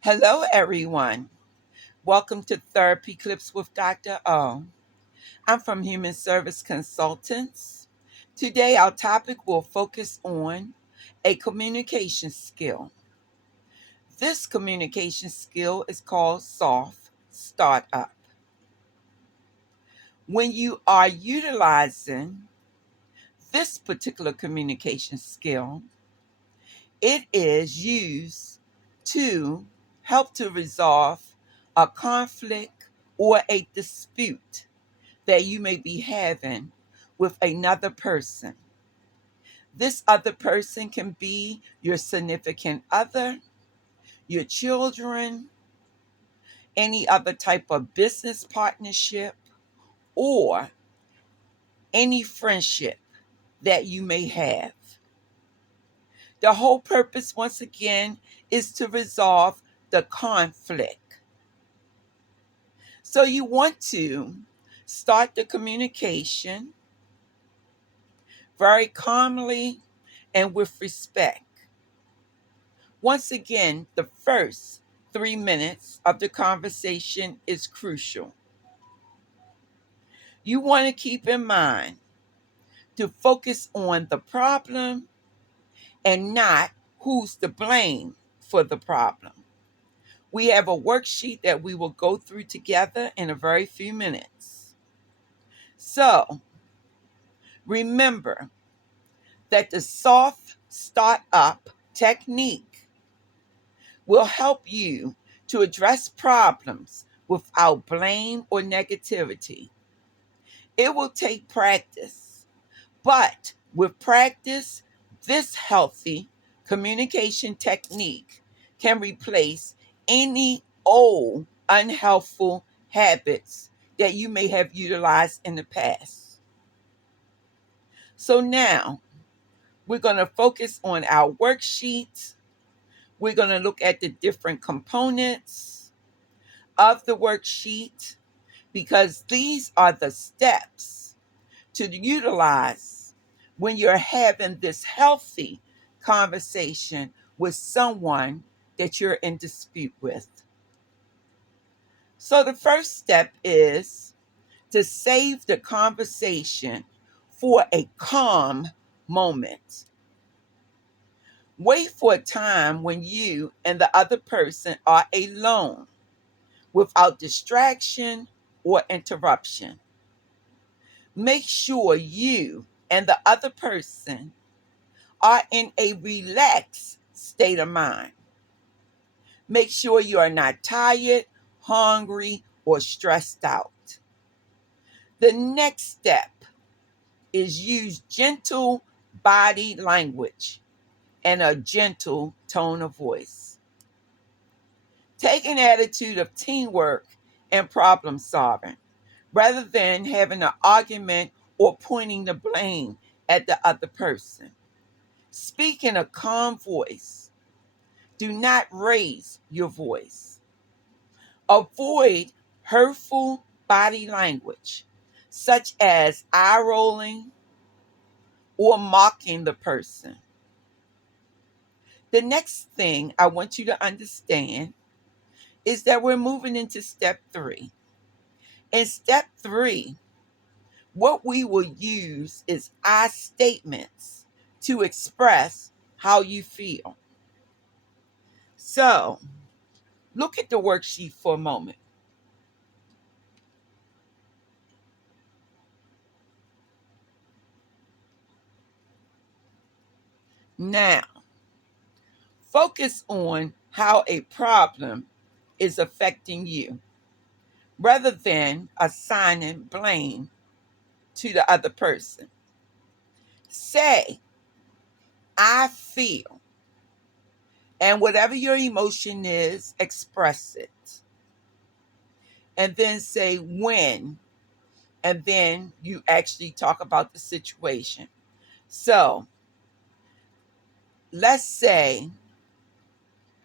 Hello, everyone. Welcome to Therapy Clips with Dr. O. I'm from Human Service Consultants. Today, our topic will focus on a communication skill. This communication skill is called soft startup. When you are utilizing this particular communication skill, it is used to help to resolve a conflict or a dispute that you may be having with another person. This other person can be your significant other, your children, any other type of business partnership, or any friendship that you may have. The whole purpose, once again, is to resolve the conflict. So you want to start the communication very calmly and with respect. Once again, the first 3 minutes of the conversation is crucial. You want to keep in mind to focus on the problem and not who's to blame for the problem. We have a worksheet that we will go through together in a very few minutes. So remember that the soft start up technique will help you to address problems without blame or negativity. It will take practice, but with practice, this healthy communication technique can replace any old unhelpful habits that you may have utilized in the past. So now we're going to focus on our worksheet. We're going to look at the different components of the worksheet because these are the steps to utilize when you're having this healthy conversation with someone that you're in dispute with. So the first step is to save the conversation for a calm moment. Wait for a time when you and the other person are alone without distraction or interruption. Make sure you and the other person are in a relaxed state of mind. Make sure you are not tired, hungry, or stressed out. The next step is use gentle body language and a gentle tone of voice. Take an attitude of teamwork and problem solving rather than having an argument or pointing the blame at the other person. Speak in a calm voice. Do not raise your voice. Avoid hurtful body language, such as eye rolling or mocking the person. The next thing I want you to understand is that we're moving into step three. In step three, what we will use is I statements to express how you feel. So, look at the worksheet for a moment. Now, focus on how a problem is affecting you rather than assigning blame to the other person. Say, I feel, and whatever your emotion is, express it. And then say when, and then you actually talk about the situation. So let's say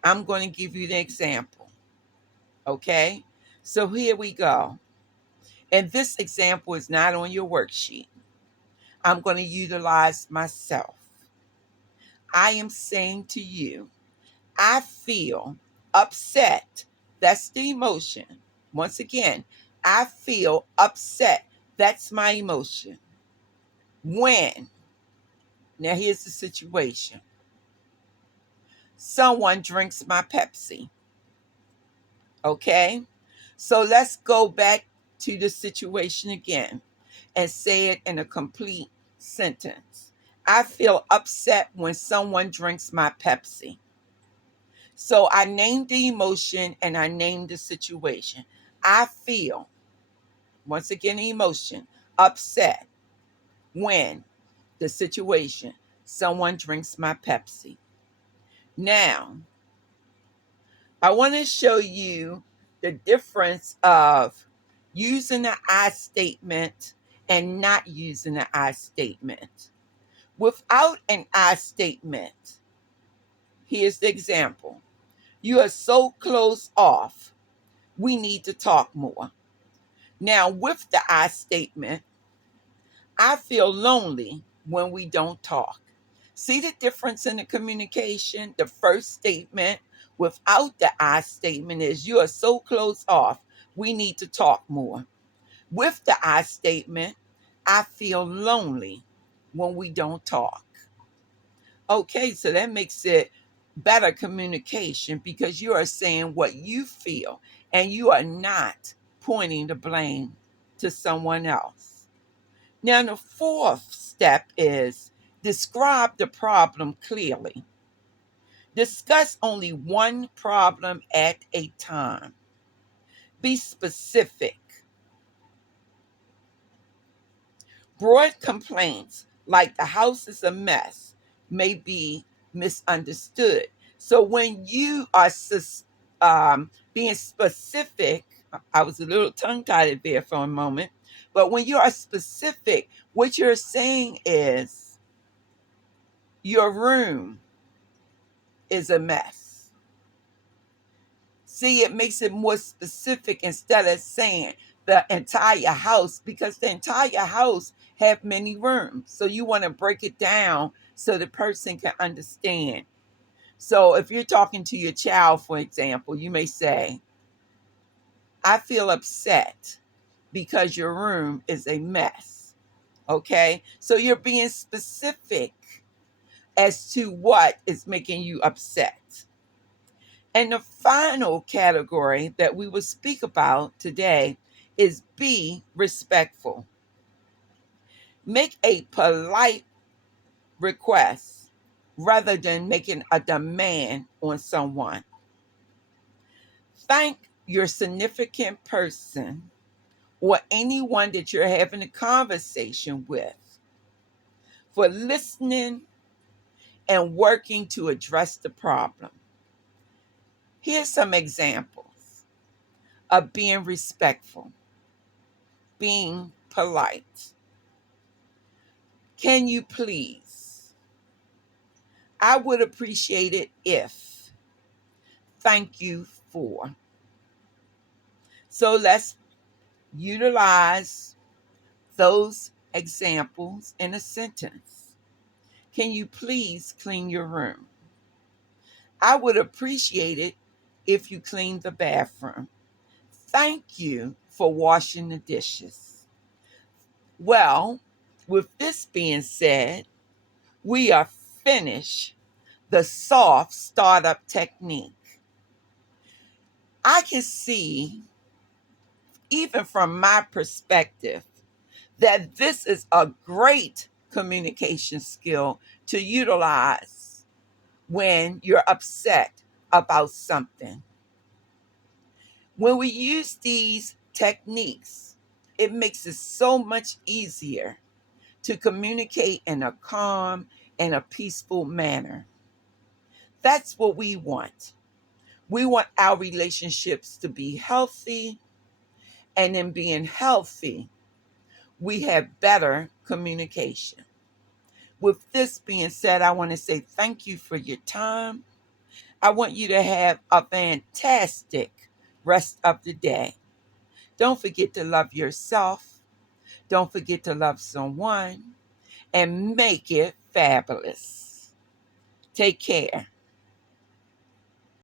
I'm going to give you the example. Okay? So here we go. And this example is not on your worksheet. I'm going to utilize myself. I am saying to you, I feel upset. That's the emotion. Once again, I feel upset. That's my emotion. When, now here's the situation, someone drinks my Pepsi. Okay? So let's go back to the situation again and say it in a complete sentence. I feel upset when someone drinks my Pepsi. So I named the emotion and I named the situation. I feel, once again, emotion, upset when the situation, someone drinks my Pepsi. Now, I want to show you the difference of using the I statement and not using the I statement. Without an I statement, here's the example. You are so close off. We need to talk more. Now, with the I statement, I feel lonely when we don't talk. See the difference in the communication? The first statement without the I statement is you are so close off. We need to talk more. With the I statement, I feel lonely when we don't talk. Okay, so that makes it better communication because you are saying what you feel and you are not pointing the blame to someone else. Now, the fourth step is describe the problem clearly. Discuss only one problem at a time. Be specific. Broad complaints like the house is a mess may be misunderstood. So when you are being specific, I was a little tongue tied there for a moment, but when you are specific, what you're saying is your room is a mess. See, it makes it more specific instead of saying the entire house because the entire house have many rooms. So you want to break it down so the person can understand. So if you're talking to your child, for example, you may say, I feel upset because your room is a mess. Okay? So you're being specific as to what is making you upset. And the final category that we will speak about today is be respectful. Make a polite request rather than making a demand on someone. Thank your significant person or anyone that you're having a conversation with for listening and working to address the problem. Here's some examples of being respectful, being polite. Can you please? I would appreciate it if. Thank you for. So let's utilize those examples in a sentence. Can you please clean your room? I would appreciate it if you clean the bathroom. Thank you for washing the dishes. Well, with this being said, we are finished the soft startup technique. I can see, even from my perspective, that this is a great communication skill to utilize when you're upset about something. When we use these techniques, it makes it so much easier to communicate in a calm and a peaceful manner. That's what we want. We want our relationships to be healthy, and in being healthy, we have better communication. With this being said, I want to say thank you for your time. I want you to have a fantastic rest of the day. Don't forget to love yourself. Don't forget to love someone and make it fabulous. Take care.